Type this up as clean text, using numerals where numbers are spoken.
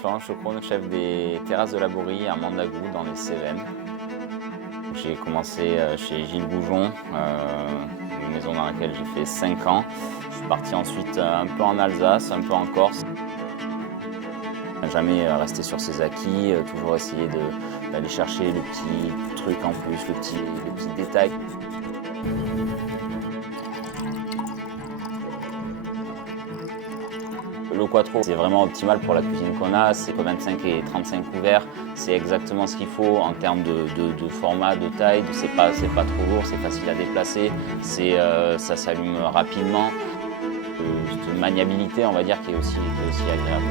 Florian Chekroun, chef des terrasses de la Borie à Mandagou dans les Cévennes. J'ai commencé chez Gilles Goujon, une maison dans laquelle j'ai fait 5 ans. Je suis parti ensuite un peu en Alsace, un peu en Corse. Jamais rester sur ses acquis, toujours essayer d'aller chercher le petit truc en plus, les petits détails. Le quattro, c'est vraiment optimal pour la cuisine qu'on a, c'est 25 et 35 couverts, c'est exactement ce qu'il faut en termes de format, de taille, c'est pas trop lourd, c'est facile à déplacer, ça s'allume rapidement. Cette maniabilité, on va dire, qui est aussi agréable.